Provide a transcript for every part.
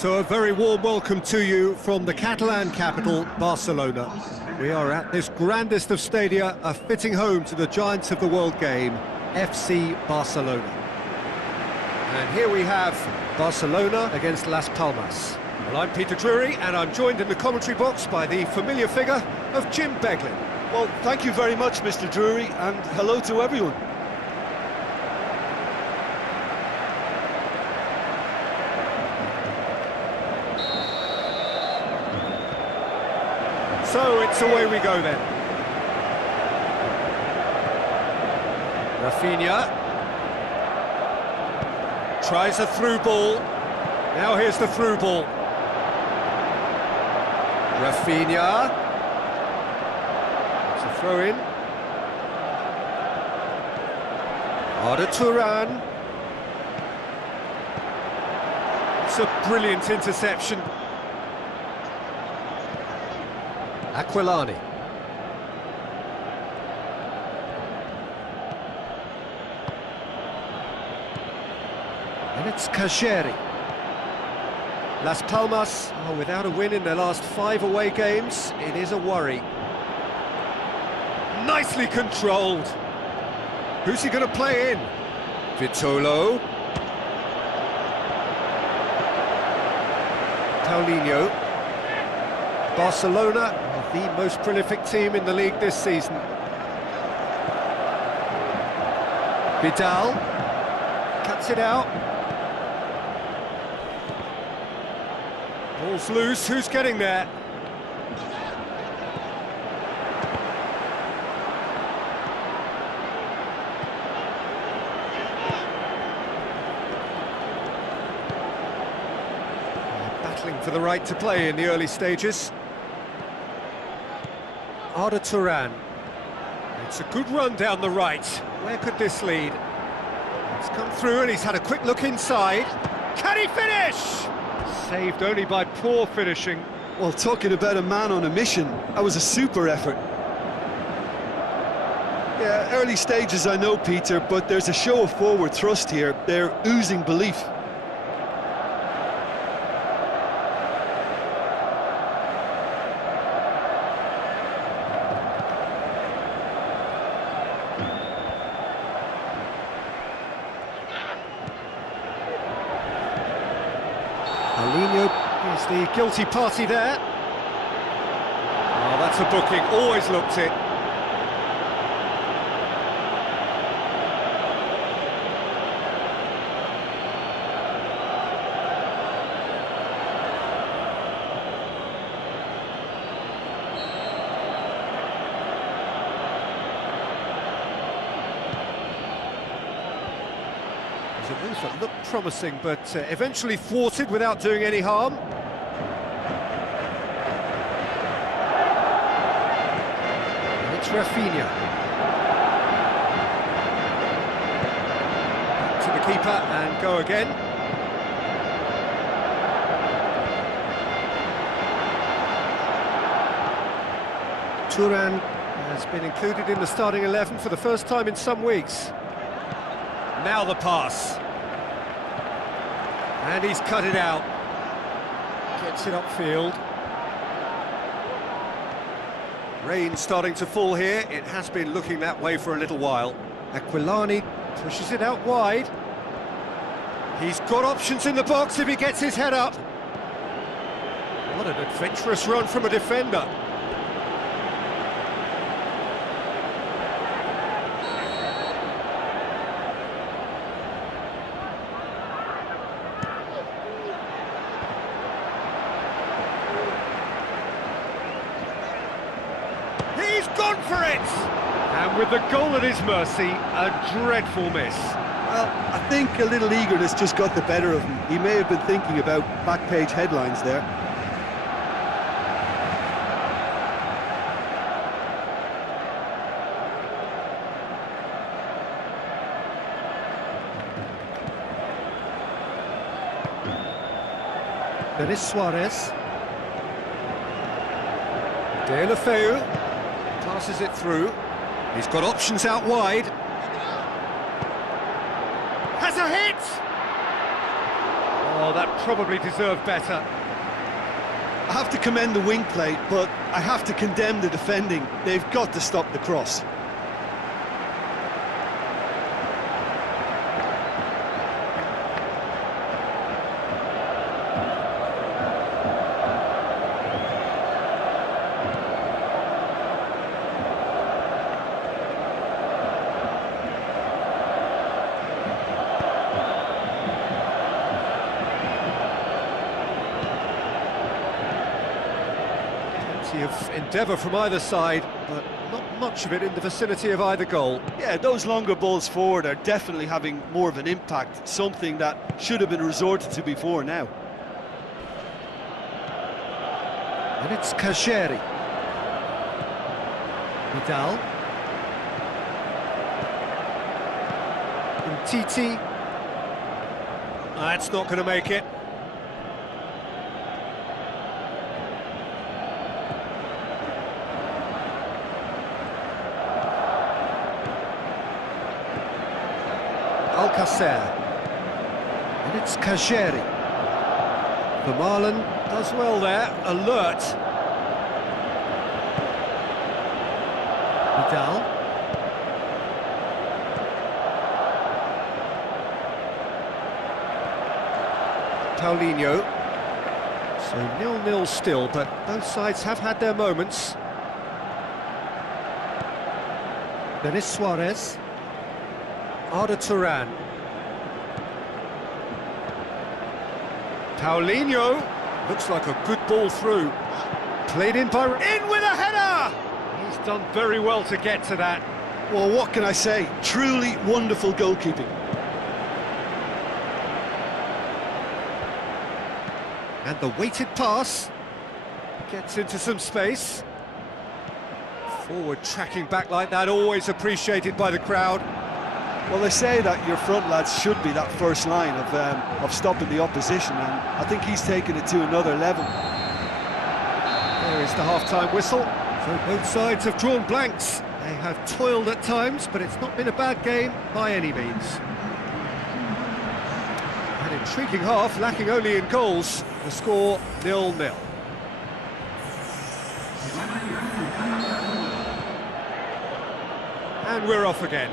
So a very warm welcome to you from the Catalan capital, Barcelona. We are at this grandest of stadia, a fitting home to the giants of the world game, FC Barcelona. And here we have Barcelona against Las Palmas. Well, I'm Peter Drury, and I'm joined in the commentary box by the familiar figure of Jim Beglin. Well, thank you very much, Mr. Drury, and hello to everyone. So it's away we go then. Rafinha tries a through ball. Now here's the through ball. Rafinha. It's a throw in. Arda Turan. It's a brilliant interception. Aquilani. And it's Kajeri. Las Palmas are without a win in their last 5 away games. It is a worry. Nicely controlled. Who's he going to play in? Vitolo. Paulinho. Barcelona are the most prolific team in the league this season. Vidal cuts it out. Ball's loose, who's getting there? Battling for the right to play in the early stages. Arda Turan. It's a good run down the right. Where could this lead? It's come through and he's had a quick look inside. Can he finish? Saved only by poor finishing. Well, talking about a man on a mission, that was a super effort. Yeah, early stages I know, Peter, but there's a show of forward thrust here. They're oozing belief. Paulinho is the guilty party there. Oh, that's a booking, always looked it. A move that looked promising, but eventually thwarted without doing any harm. And it's Rafinha. Back to the keeper and go again. Turan has been included in the starting 11 for the first time in some weeks. Now the pass. And he's cut it out. Gets it upfield. Rain starting to fall here. It has been looking that way for a little while. Aquilani pushes it out wide. He's got options in the box if he gets his head up. What an adventurous run from a defender. He's gone for it! And with the goal at his mercy, a dreadful miss. Well, I think a little eagerness just got the better of him. He may have been thinking about back-page headlines there. There is Suarez. De La Feu passes it through. He's got options out wide. Has a hit! Oh, that probably deserved better. I have to commend the wing play, but I have to condemn the defending. They've got to stop the cross. Of endeavour from either side, but not much of it in the vicinity of either goal. Yeah, those longer balls forward are definitely having more of an impact, something that should have been resorted to before now. And it's Kasheri. Vidal. And Titi. That's not going to make it. Alcacer, and it's Kasheri. Vermaelen does well there, alert. Vidal. Paulinho. So 0-0 still, but both sides have had their moments. Denis Suarez. Arda Turan. Paulinho. Looks like a good ball through. Played in by... In with a header! He's done very well to get to that. Well, what can I say? Truly wonderful goalkeeping. And the weighted pass. Gets into some space. Forward tracking back like that, always appreciated by the crowd. Well, they say that your front lads should be that first line of stopping the opposition, and I think he's taken it to another level. There is the half-time whistle. So both sides have drawn blanks. They have toiled at times, but it's not been a bad game by any means. An intriguing half, lacking only in goals. The score 0-0. And we're off again.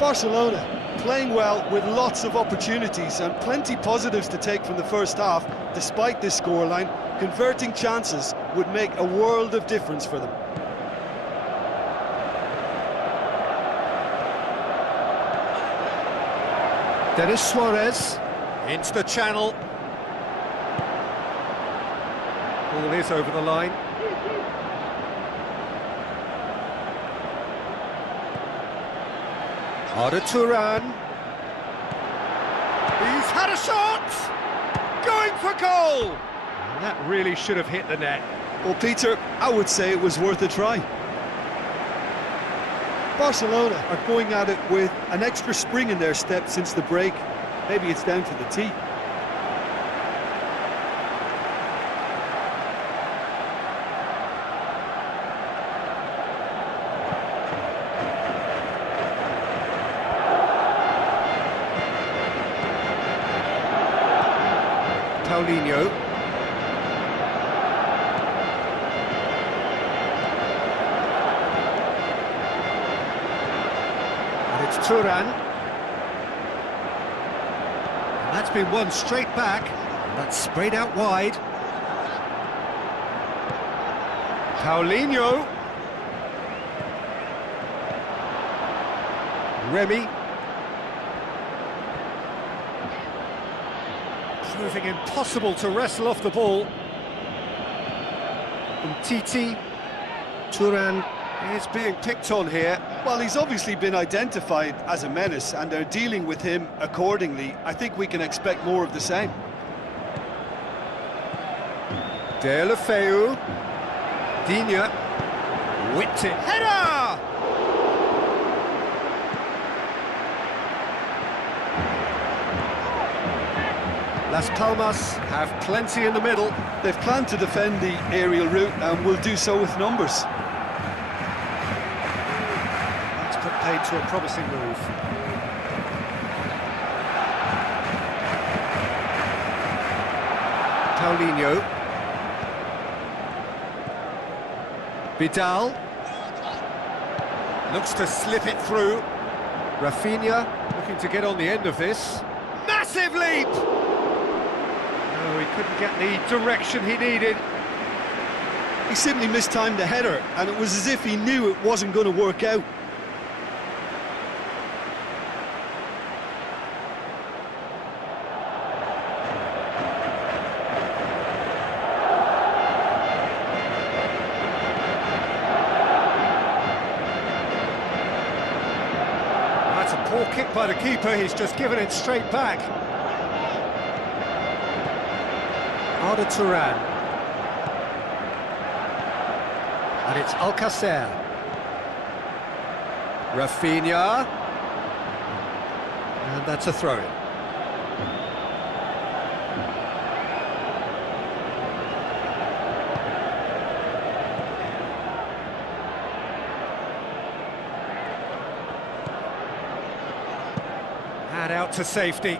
Barcelona playing well with lots of opportunities and plenty positives to take from the first half. Despite this scoreline, converting chances would make a world of difference for them. Denis Suarez into the channel. Ball is over the line. Arda Turan. He's had a shot! Going for goal! And that really should have hit the net. Well, Peter, I would say it was worth a try. Barcelona are going at it with an extra spring in their step since the break. Maybe it's down to the tee. Paulinho. And it's Turan. And that's been won straight back. That's sprayed out wide. Paulinho. Remy. Proving impossible to wrestle off the ball. And Titi. Turan is being picked on here. Well, he's obviously been identified as a menace and they're dealing with him accordingly. I think we can expect more of the same. Deulofeu. Digne. Whipped it. Header! Las Palmas have plenty in the middle. They've planned to defend the aerial route and will do so with numbers. That's put paid to a promising move. Paulinho. Vidal. Looks to slip it through. Rafinha looking to get on the end of this. Massive leap! No, he couldn't get the direction he needed. He simply mistimed the header, and it was as if he knew it wasn't going to work out. That's a poor kick by the keeper, he's just given it straight back. Arda Turan. And it's Alcacer. Rafinha. And that's a throw-in. And out to safety.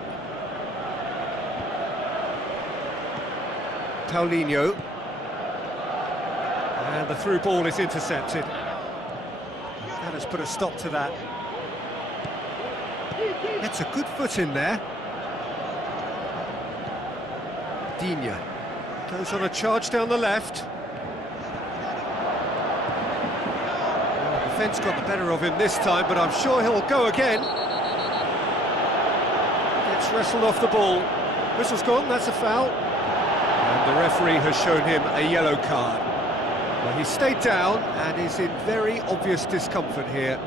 Paulinho. And the through ball is intercepted. That has put a stop to that. Gets a good foot in there. Digne goes on a charge down the left. Well, the defence got the better of him this time, but I'm sure he'll go again. Gets wrestled off the ball. Whistle's gone, that's a foul. And the referee has shown him a yellow card. Well, he stayed down and is in very obvious discomfort here.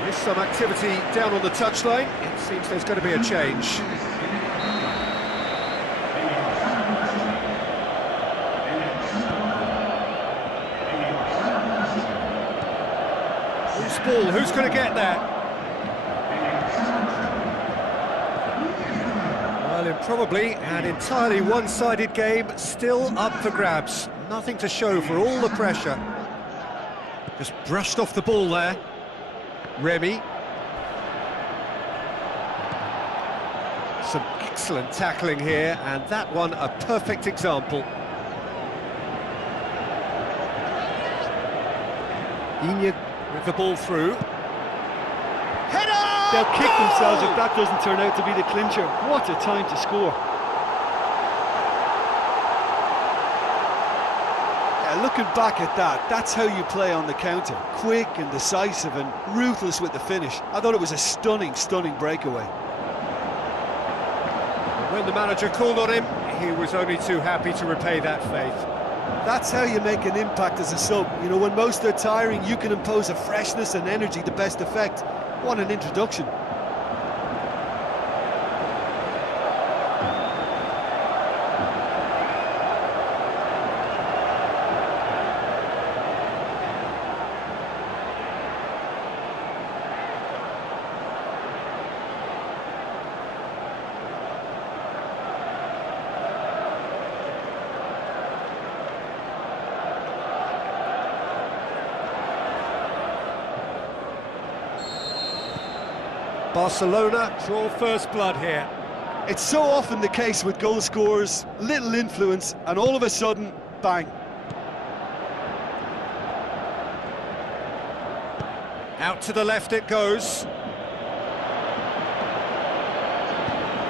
There is some activity down on the touchline. It seems there's going to be a change. Loose ball, who's going to get there? Well, improbably an entirely one-sided game, still up for grabs. Nothing to show for all the pressure. Just brushed off the ball there. Remy. Some excellent tackling here, and that one a perfect example. Digne with the ball through. Header! They'll kick themselves if that doesn't turn out to be the clincher. What a time to score. Looking back at that, that's how you play on the counter. Quick and decisive and ruthless with the finish. I thought it was a stunning, stunning breakaway. When the manager called on him, he was only too happy to repay that faith. That's how you make an impact as a sub. You know, when most are tiring, you can impose a freshness and energy to best effect. What an introduction. Barcelona draw first blood here. It's so often the case with goal scorers, little influence, and all of a sudden, bang. Out to the left it goes.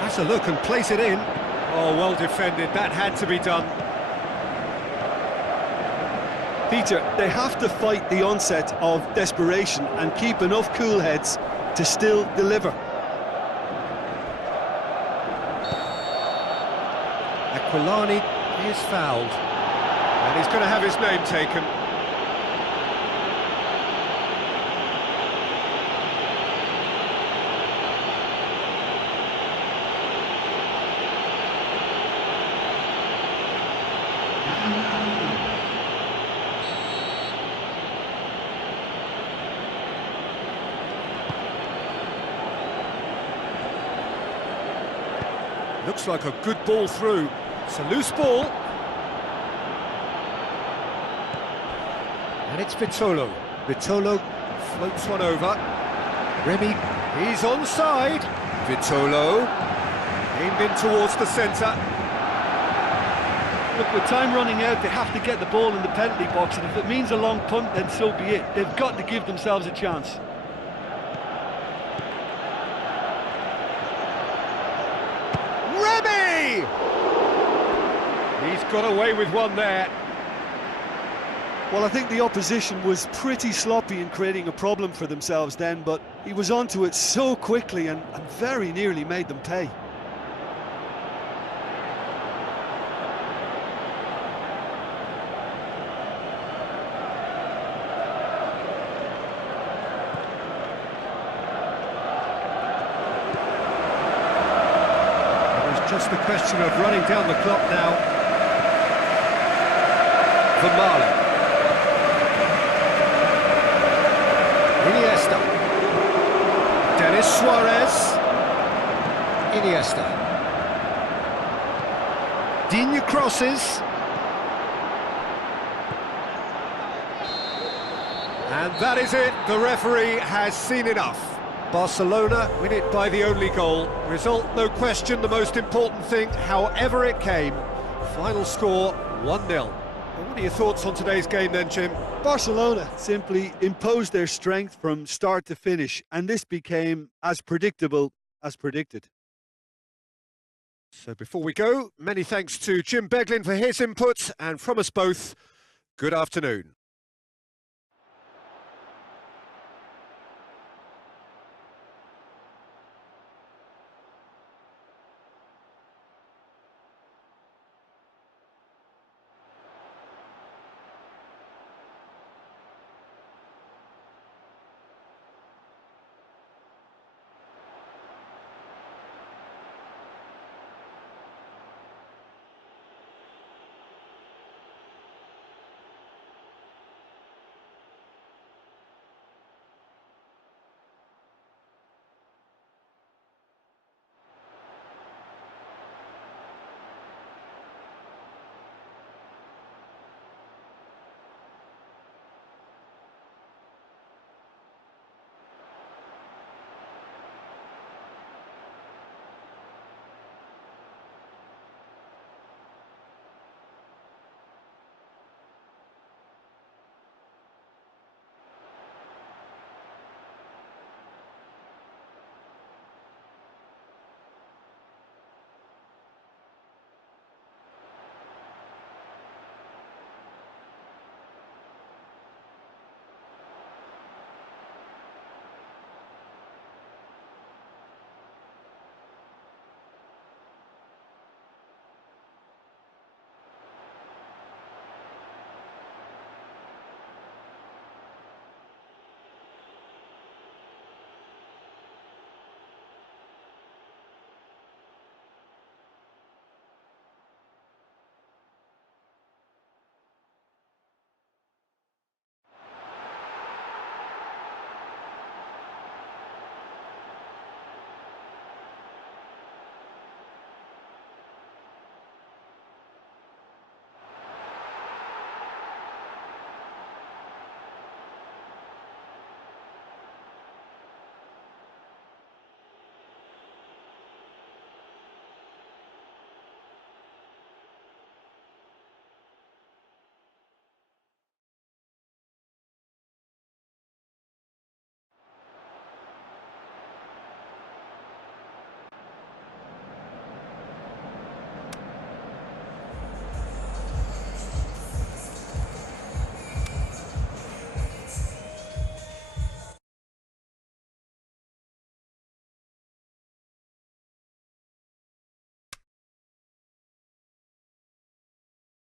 That's a look and place it in. Oh, well defended, that had to be done. Peter, they have to fight the onset of desperation and keep enough cool heads to still deliver. Aquilani is fouled, and he's going to have his name taken. looks like a good ball through. It's a loose ball. And it's Vitolo. Vitolo floats one over. Remy, he's onside. Vitolo, aimed in towards the centre. Look, with time running out, they have to get the ball in the penalty box, and if it means a long punt, then so be it. They've got to give themselves a chance. Remy! He's got away with one there. Well, I think the opposition was pretty sloppy in creating a problem for themselves then, but he was onto it so quickly and very nearly made them pay. Just the question of running down the clock now for Marley. Iniesta. Denis Suarez. Iniesta. Digne crosses. And that is it. The referee has seen enough. Barcelona win it by the only goal. Result, no question, the most important thing, however it came. Final score, 1-0. What are your thoughts on today's game then, Jim? Barcelona simply imposed their strength from start to finish, and this became as predictable as predicted. So before we go, many thanks to Jim Beglin for his input, and from us both, good afternoon.